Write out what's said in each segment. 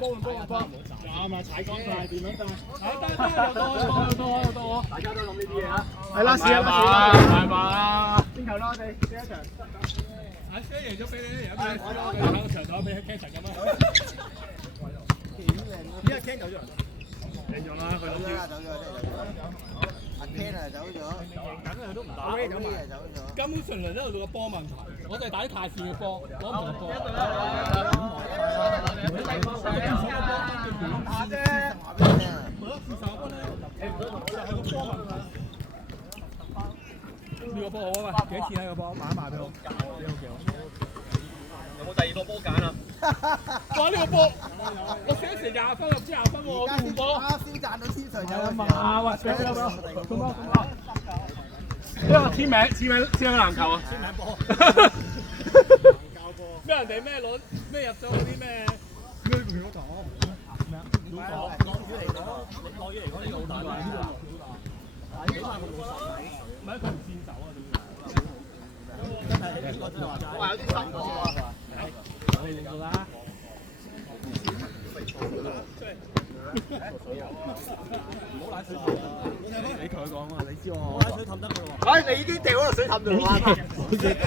幫，啱啊！踩光晒，掂唔得？得，大家都諗呢啲嘢啊！係啦，試下嘛，係嘛？邊球啦，我哋試一場。啊，飛贏咗俾你，有咩？我場台俾 Ken 咁啊！呢個 Ken 走咗，贏咗啦，佢諗住。阿 Ken 啊走咗，梗係都唔打。根本上嚟都係個波問題，我哋打啲太線嘅波，攞唔到波。下啫，呢個波好啊！喂，幾錢啊？個波買一買俾我，幾好。有冇第二個波揀啊？哇！呢個波，我寫成20分，唔知20分喎，我換波。先賺到天上有啊嘛！喂，俾送波。呢個簽名籃球啊！簽名波。咩人哋咩攞咩入咗嗰啲咩？咩攞咗？咩啊？攞魚嚟講，呢個好大㗎。唔係佢唔先走啊！真係呢個真係話齋。我話有啲新喎。我哋做啦。唔好攬水氹啊！你同佢講啊，你知我。唔好攬水氹得㗎喎。喂，你已經掉咗落水氹度啦。好似啊！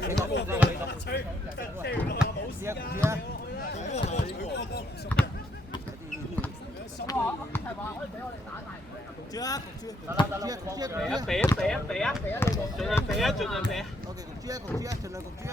你講冇吹，冇事啊，冇事啊。係話可以俾我哋打大佢。豬啊，豬！避啊！盡量避啊！OK， 焗豬啊，盡量焗豬啊。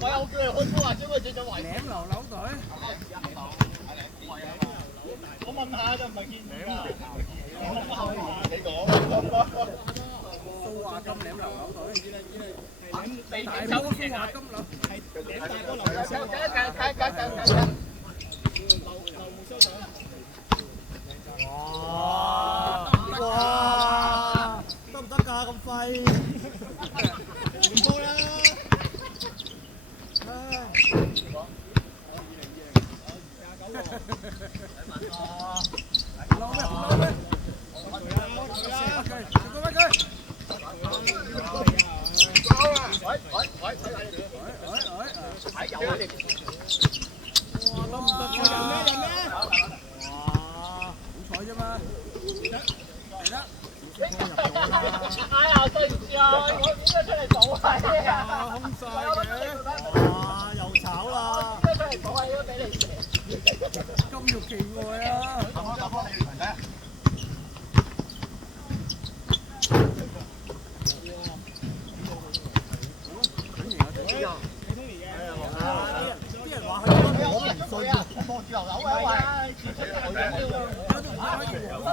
我有叫你開波啊，只不過轉咗圍。舐流扭隊。我問下就唔係見舐啊。你講。蘇華金舐流扭隊。大波蘇華金扭。係大波流流收。流互收隊。哇！得唔得㗎？咁廢？唔多啦。哎呀，對唔住啊，我點解出嚟做啊？空晒嘅，哇，又炒啦！點解出嚟做啊？都俾你射，金玉其外啊！打波你嚟睇。啲人話佢我唔信啊，望住流樓啊喂！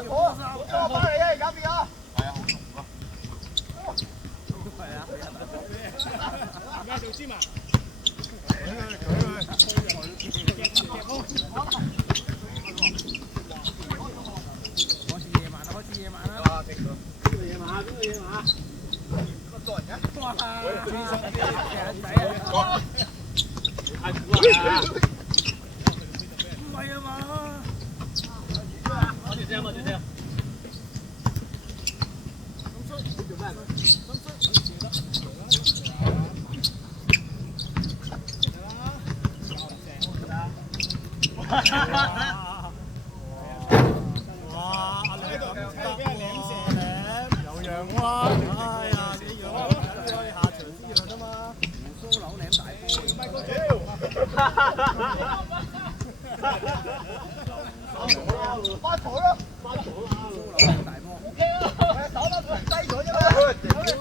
我翻嚟啊，而家變啊！而家做芝麻。開始夜晚啦！邊個夜晚？乜個人嘅？哇！太苦啦！唔係啊嘛！我哋聽，我哋聽。做咩？哇！阿兩咁得，俾人舐射舐，有樣喎！哎呀，你樣啊！我哋下場先樣啫嘛。胡鬚柳舐大波，唔係個屌！翻台咯！胡鬚柳舐大波。OK 啊！手得佢低咗啫嘛。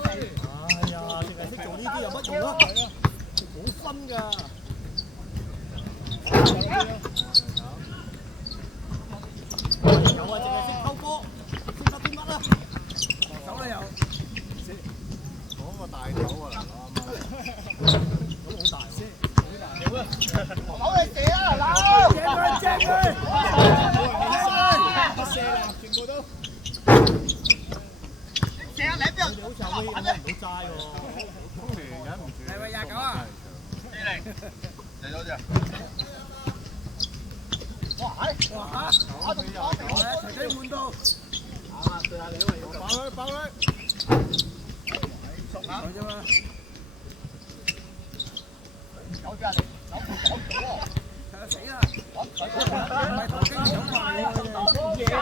哎呀，淨係識做呢啲有乜用啊？好分㗎。有啊，淨係識偷波，識得啲乜啊？防守啦又。個大頭啊！咁好大喎！好你射啊！嗱，正佢，不射啦，全部都。射啊！你邊度？好似阿威攞唔到齋喎，通年忍唔住。係咪29啊？40嚟咗啫。哇！係哇！打到打到，隨機換到。啊！對下你因為要爆佢爆佢。熟啊！啫嘛。有啲人走唔到喎。死啦！唔係頭先想話你嘢啦！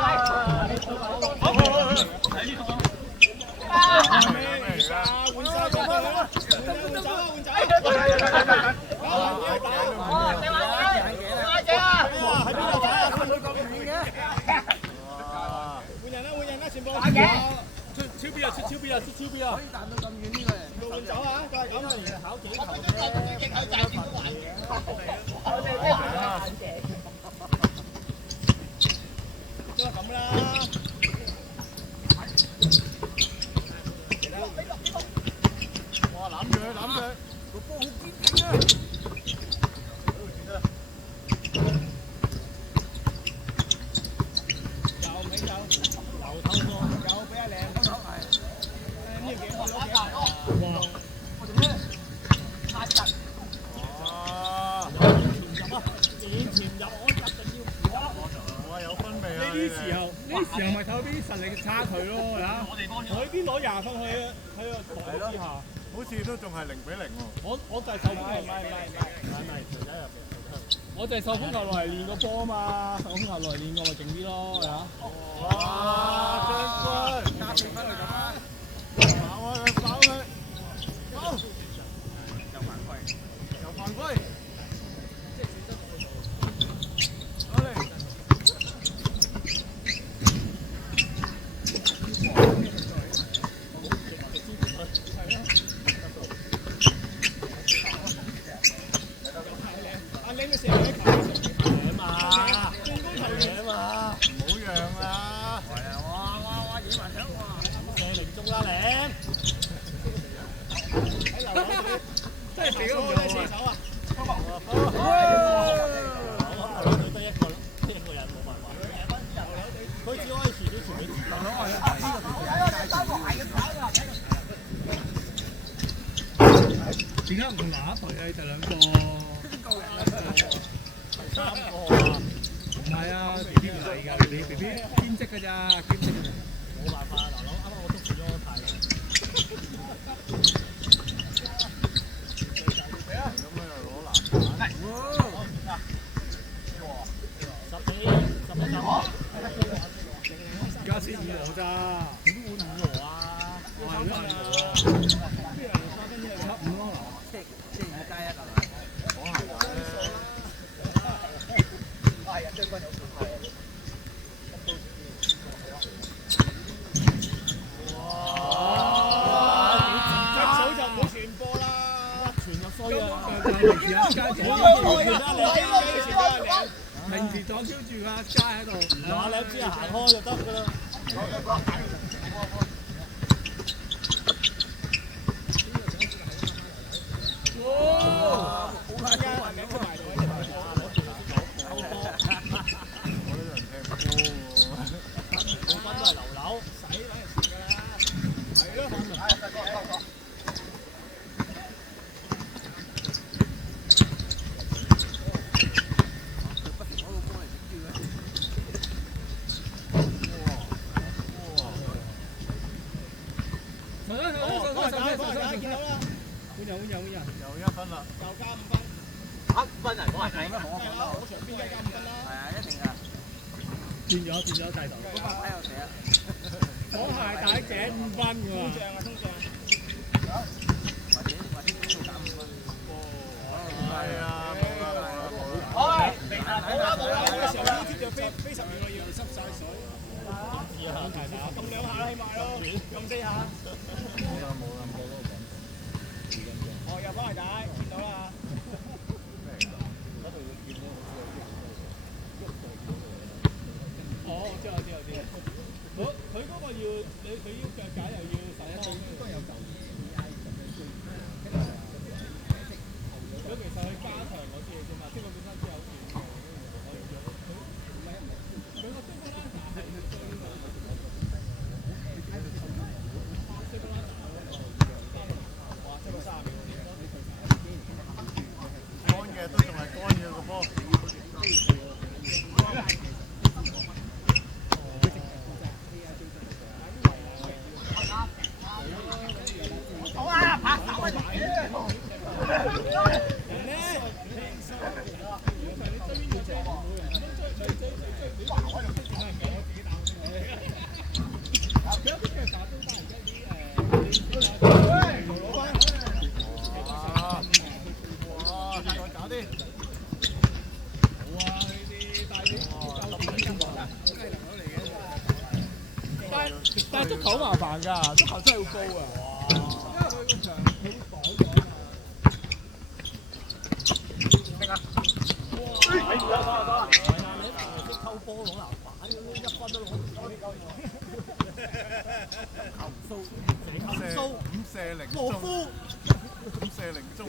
超標啊！超標啊！超標啊！可以彈到咁遠呢個人。換走啊！都係咁啊！而家考幾球啫？都係咁啦。哇！攬住佢，攬住佢，個波好堅挺啊！有未有？流透過，有俾阿靚頭係。呢幾個攞幾大？哇！呢啲時候咪睇啲實力差距咯，嚇！我呢邊攞20分喺個防之下，好似都仲係0-0喎。我就係受風球，唔係，我就係受風球落嚟練個波啊嘛，受風球落嚟練個咪勁啲咯，係啊！哇！將軍加4分嚟咁啊！爆佢！好！有犯規！點解唔同哪一隊啊？就兩個。3個啊？唔係啊 ，BB 唔係㗎，BB 兼職㗎咋，兼職㗎咋。冇辦法啊，嗱，啱啱我督住咗太陽。咁樣又攞籃板。而家先5和咋？點會5和啊？我係3和啊。平時擋超住個街喺度，嗱你知行開就得㗎啦。哇！好難嘅，名出埋咗。我呢人踢波喎，5分都係流流，使撚就算㗎啦。係咯。換人，又1分啦，又加5分，5分啊！我場邊梗係加5分啦。係啊，一定㗎。轉咗制度。火鞋大井5分㗎喎。通脹。或者都要減5分。係啊，冇啦。呢個時候 YouTube 就飛10秒啦，要濕晒水。咁2下啦，起碼咯，咁4下。冇啦。哦，又幫鞋帶，見到啦。哦，我知。佢嗰個要佢要腳架又要11分。球真係好高啊！因為佢個場好擋咗啊嘛。明啊！哇！你識溝波攞籃板咁樣一分都攞唔到。球蘇，球蘇5射0羅夫，5射0中。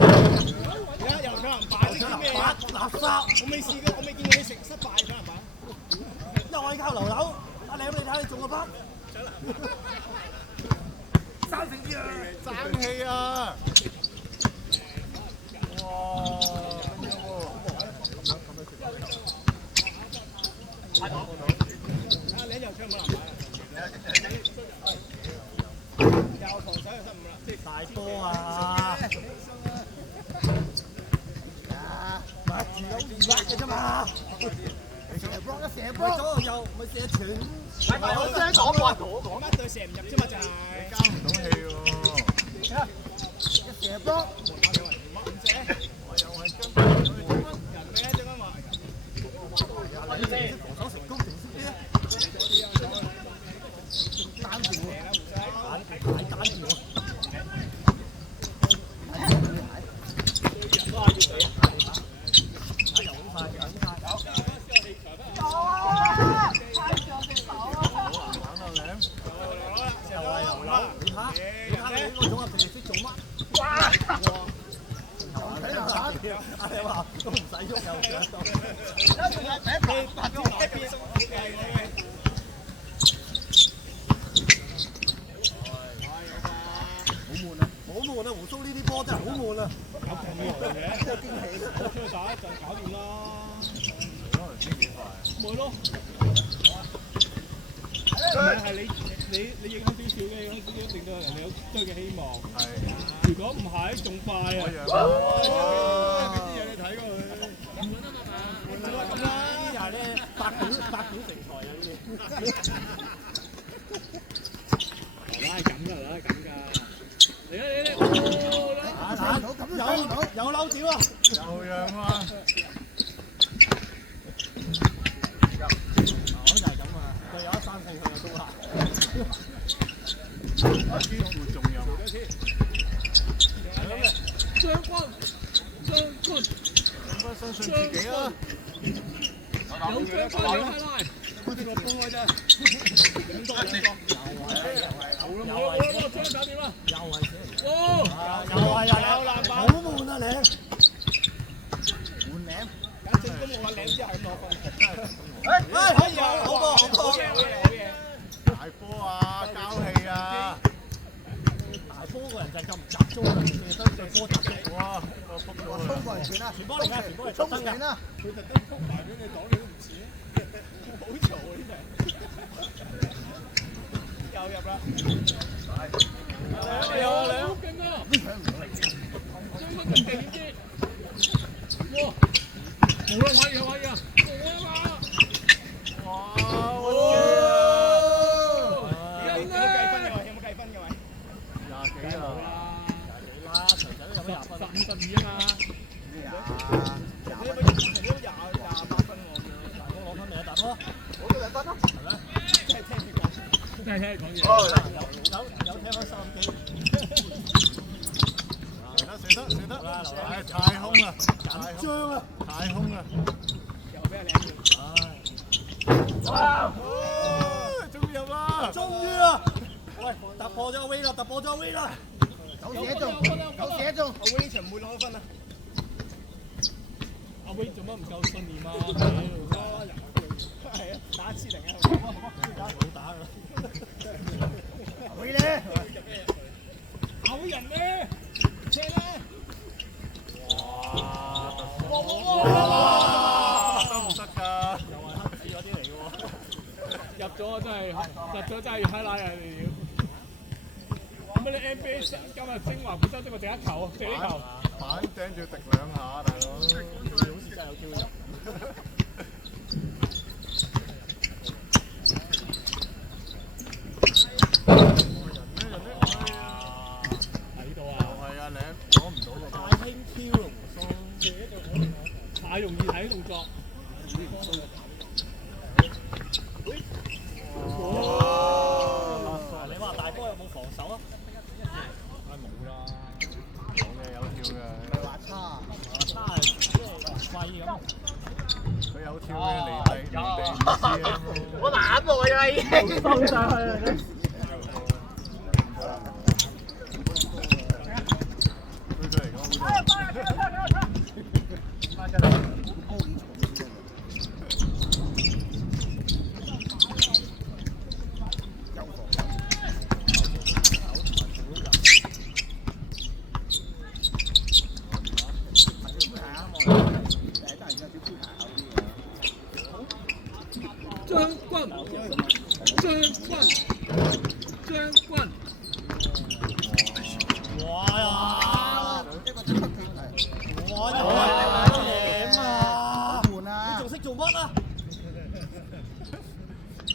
而家又搶籃板，即係咩啊？垃圾！我未試過，我未見過你食失敗搶籃板。又係靠流流，阿靚你睇你中個筆。三成之啊！爭氣啊！哇！阿靚又搶唔到籃板。又防守又失誤啦，即係大波啊！咪住有2劃嘅啫嘛，射波一射波，左右咪射全。我聲講過，講乜對射唔入啫嘛，就係交唔到氣喎！一射波，唔射，我又係跟人咩？張君話你哋防守成功定先啲啊？單條喎，大單條喎。你話都唔使喐又上到，好悶啊！胡蘇呢啲波真係好悶啊！有驚喜嘅，有驚喜。我出去打一陣搞掂啦。咪咯。係你影響少少嘅，影響少少，令到人哋有追嘅希望。係。如果唔係，仲快啊！俾啲嘢你睇過佢。咁啦，呢下咧八表成才啊！呢啲。係咁㗎，係咁㗎。嚟有扭屌啊！又讓啊！就係咁啊！佢有一3-4佢就都啦。肩負重任。將軍，相信自己啊！有將軍有拉拉，好似個波開啫。又係將搞掂啦！又係射。又係籃板，好悶啊你！換領。簡直都冇話領之後咁攞分。可以啊！好波好波。大波啊！交氣啊！大波個人就係咁唔集中啊！對波集中。哇！個幅度啊！衝過嚟傳啊！傳波嚟㗎，傳波嚟衝傳啊！佢特登撲埋俾你擋你都唔似，好嘈啊！呢場又入啦，有啊兩，勁啊！將軍仲勁啲，哇！冇啦，可以啊，冇啊嘛！哇！有冇計分嘅位？有冇計分嘅位20幾啊！20幾啦，長仔都有咩20分？15、12啊嘛。你有冇28分喎？大波攞分未啊？大波？攞到2分咯。係咩？真係聽佢講，真係聽佢講嘢。有聽開收音機。射得，太空啦！緊張啊！太空啦！又俾人領住。哇！終於入啦！終於啊！喂，突破咗 V 啦！突破咗 V 啦！有射中，阿威呢場唔會攞分啊！阿威做乜唔夠信念啊？係啊，打一次定係好打㗎。阿威咧，嘔人咧，車咧！哇！得唔得㗎？又係黑子嗰啲嚟嘅喎。入咗真係 highlight 啊！你要。咁你 NBA 今日精華本身得個第一球啊，第一球。板頂住滴2下，大佬。好似真係有機會入。喺呢度啊！係啊，你攞唔到個波。太輕佻啦，胡蘇。太容易睇動作。哇！你話大收晒佢啊！推出嚟講。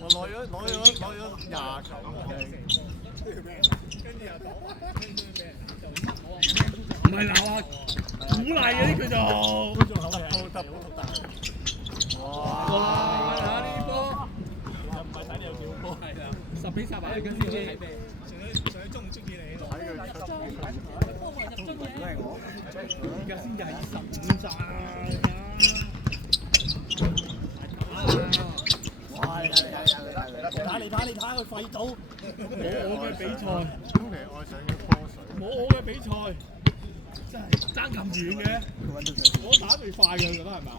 我攞咗20球唔係鬧啊，鼓勵嗰啲叫做。哇！睇下呢波，又唔係睇你有幾好波，係啊，10比10啊，跟住睇咩？上中唔中意你？睇佢出。而家先25咋。你睇佢廢到，冇我嘅比賽，咁其實我想要波水。冇我嘅比賽，真係爭咁遠嘅。我打最快嘅，你覺得係咪啊？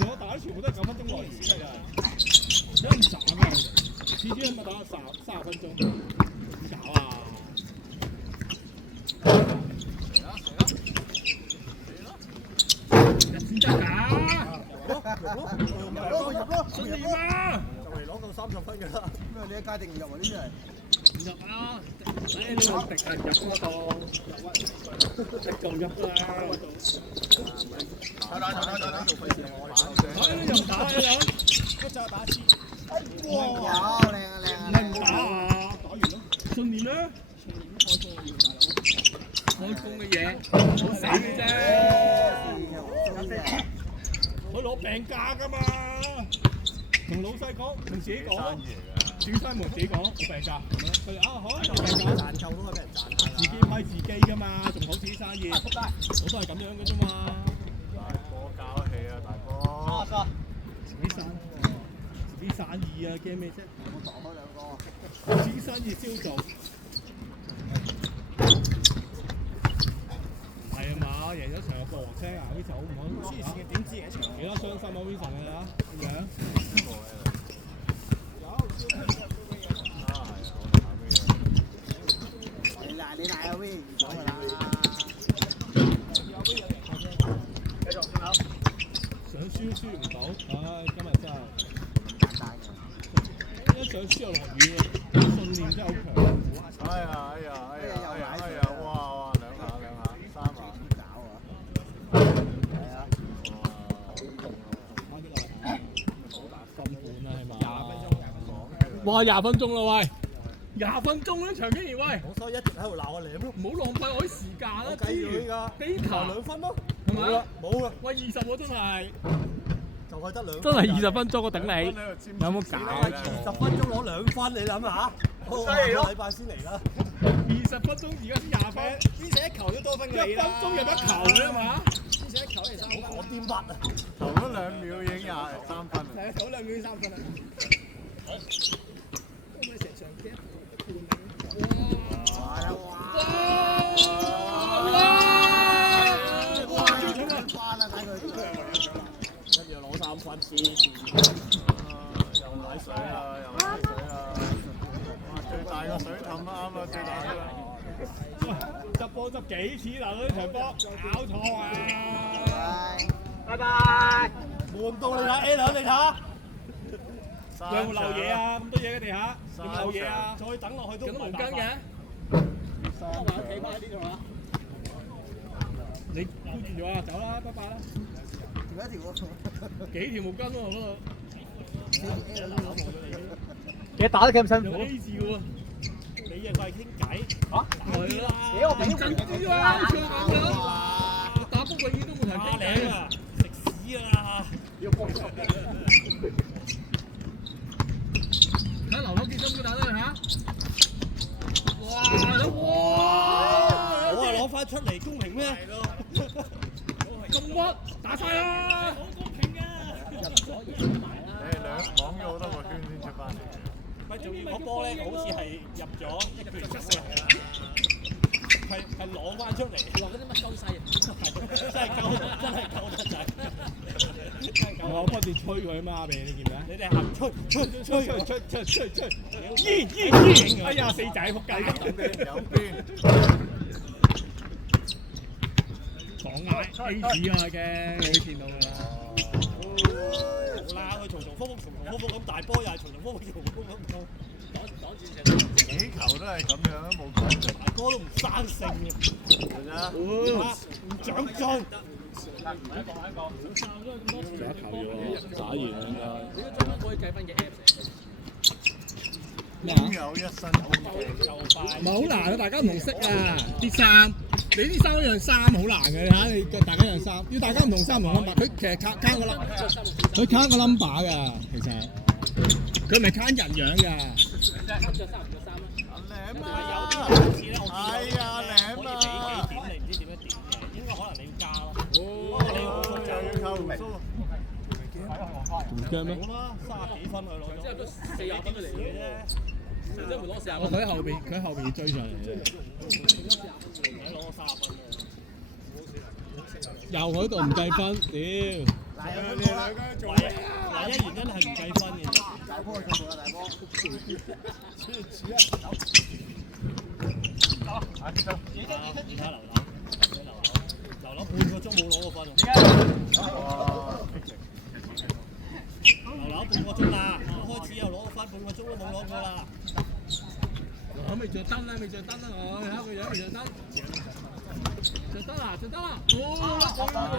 我打全部都係9分鐘內完嘅，有咁斬啊！次次起碼打30分鐘，點搞啊？先得㗎！入咯，信你嗎？就嚟攞到30分㗎啦。咩？你一界定唔入啊？呢啲係唔入啊！你呢個敵人入嗰度，一嚿入啦！又唔打你兩，一就打次。哇！靚啊靚啊！唔打啊！打完咯。信念咧？開工嘅嘢，好死嘅啫。佢攞病假㗎嘛？同老細講，同自己講。小西門自己講，我病假。佢哋好有病假。賺夠都係俾人賺下啦。自己批自己㗎嘛，仲好自己生意。我都係咁樣嘅啫嘛。大波搞氣啊，大哥！自己生意啊，驚咩啫？我擋開兩個。自己生意燒做。唔係啊嘛，贏咗場又過河車啊！Vincent 好唔好？黐線嘅點知贏場？幾多傷心啊 Vincent 啊？咁樣。你賴啊 Win， 唔講㗎啦。想輸唔到，唉，今日真係簡單嘅。一想輸又落雨喎，信念真係好強。哎呀！哇！兩下，3下。搞啊！係啊。咁半啦，係嘛？20分鐘。哇！20分鐘啦喂！20分鐘呢場竟然喂！我所以一直喺度鬧我舐咯。唔好浪費我啲時間啦，我計住佢㗎。Data 2分咯。係咪？冇啊！喂，20喎真係。就係得2分。真係20分鐘，我頂你！有冇搞？20分鐘攞2分，你諗下。犀利咯！禮拜先嚟啦。20分鐘而家先20分，邊成一球都多分嘅你啦。1分鐘入一球啫嘛？邊成一球嚟3分？我掂乜啊？頭嗰2秒已經23分。係啊，頭2秒已經3分啦。咁咪成場嘅一樣攞3分先。又買水啊！最大個水氹啱啊！最大㗎啦！執波執幾次啦？呢場波搞錯啊！拜拜。悶到你睇 A 兩，你睇下。有冇漏嘢啊？咁多嘢嘅地下，有冇漏嘢啊？再等落去都咁毛巾嘅。企埋喺呢度啦。你箍住咗啊？走啦，拜拜啦。條一條喎。幾條毛巾喎嗰度？你打得幾咁辛有 A 字嘅喎。你又過嚟傾偈？嚇？係啦。我唔緊啲啦，好似我咁樣。打波永遠都冇人傾偈啊！食屎啊！要幫手。睇劉劉傑都冇打得嚇。哇！我係攞翻出嚟公平咩？係咯。咁屈，打曬啦！好公平㗎。你哋兩綁咗好多個圈先出翻嚟嘅。咪仲要個波咧，好似係入咗一拳出射，係攞翻出嚟，落嗰啲乜鳩西啊！真係鳩得滯。我不斷吹佢啊嘛，阿明你見唔見啊？你哋行吹！哎呀，四仔仆街！有邊？講嗌 A 字啊嘅，你見到㗎啦。好啦，佢重複咁大波又係重複咁。擋住成幾球都係咁樣，冇講嘅。大哥都唔生性嘅，係啊，唔長進。仲有一球喎，打完應該。你個中間可以計翻嘅 Apps。擁有一身好唔係唔係好難啊！大家唔同色啊，啲衫，你啲衫一樣衫好難嘅嚇，你大家一樣衫，要大家唔同衫唔同 number，佢其實卡個 number，佢卡個 number 㗎，其實佢唔係卡人樣㗎。係啊，舐啊！你唔知點樣點嘅，應該可能你要加咯。又要扣胡鬚。唔驚咩？好啦，30幾分佢攞咗，之後都40分佢嚟嘅啫。即係會攞40分。佢喺後邊追上嚟嘅。攞30分又喺度唔計分，屌！嗱，有分啦。唯一原因係唔計分嘅。大波進步啦，大波。你睇流流半個鐘冇攞過分喎。流流半個鐘啦，開始又攞個分，半個鐘都冇攞過啦。我未着燈啦，我睇下個樣未着燈。着燈啦！哦！攬佢！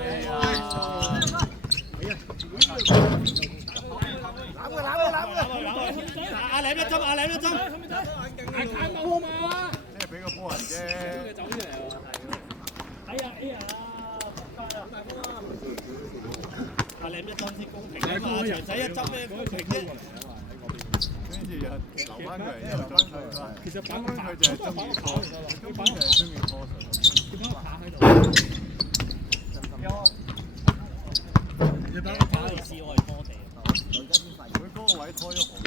阿舐一針！太冇好嘛！即係俾個波人啫。哎呀！阿舐一針先公平啊嘛，長仔一針咩公平啫？跟住又留翻佢，又再吹翻。其實佢就係中意波，根本就係中意波水。佢擺個架喺度。你擺個架嚟試我係拖地。佢嗰個位拖咗好耐。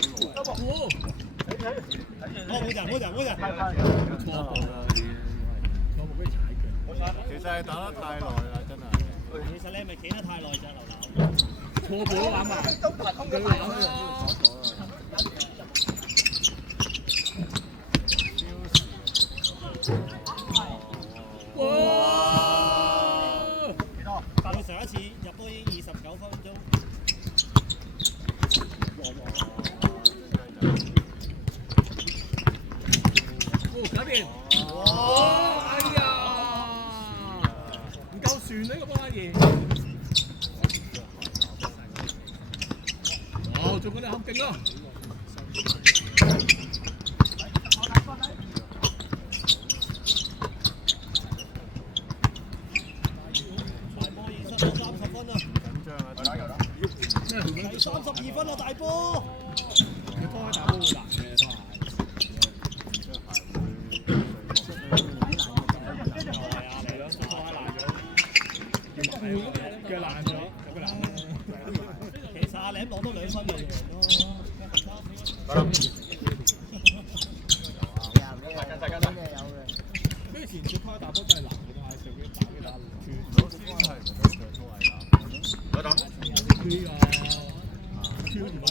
冇人。其實係打得太耐啦，真係。其實你係咪企得太耐咋，流流？錯步都玩埋。哇！佢上一次入波已經29分鐘。搞掂！哇！哎呀，唔夠船呢個波反而。哦，做嗰啲好勁咯！大波已失咗30分啦！緊張啊！第32分啊，大波！佢拖開打波會難嘅，拖鞋。腳爛咗，其實阿舐攞多2分就贏咯。跟住前節開打波真係難嘅，但係上邊打嘅打唔穿。老師係唔係長拖鞋打？呢個超唔係打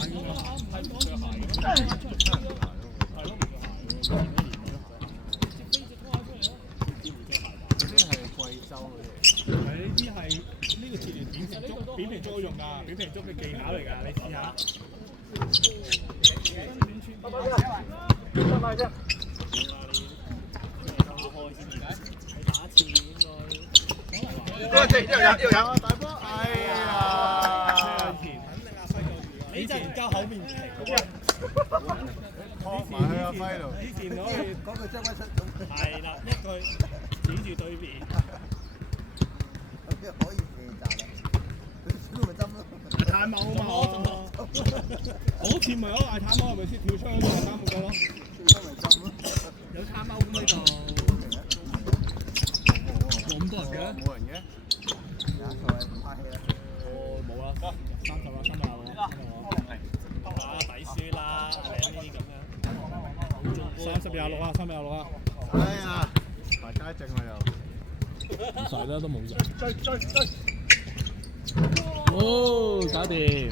嘅嘛。係唔着鞋嘅咩？係咯，唔着鞋嘅。呢啲係貴州嗰啲。呢啲係呢個節聯扁平足用㗎，扁平足嘅技巧嚟㗎，你試下。大波！哎呀！你真係唔夠厚面皮。拖埋去阿輝度。以前攞去講句將軍出。係啦，一句指住對面。可以射閘啦。佢咪針咯。太猛啊嘛！好似咪有大貪貓係咪先？跳槍大貪嗰個咯。跳槍咪針咯。有貪貓咁喺度。咁多人嘅？冇人嘅。有一台唔拍戲啦。冇啦，30啦，30啦。抵輸啦， 30-26啊，30-26啊。哎呀，大街正啦又。唔使啦，都冇人。追！哦，搞掂。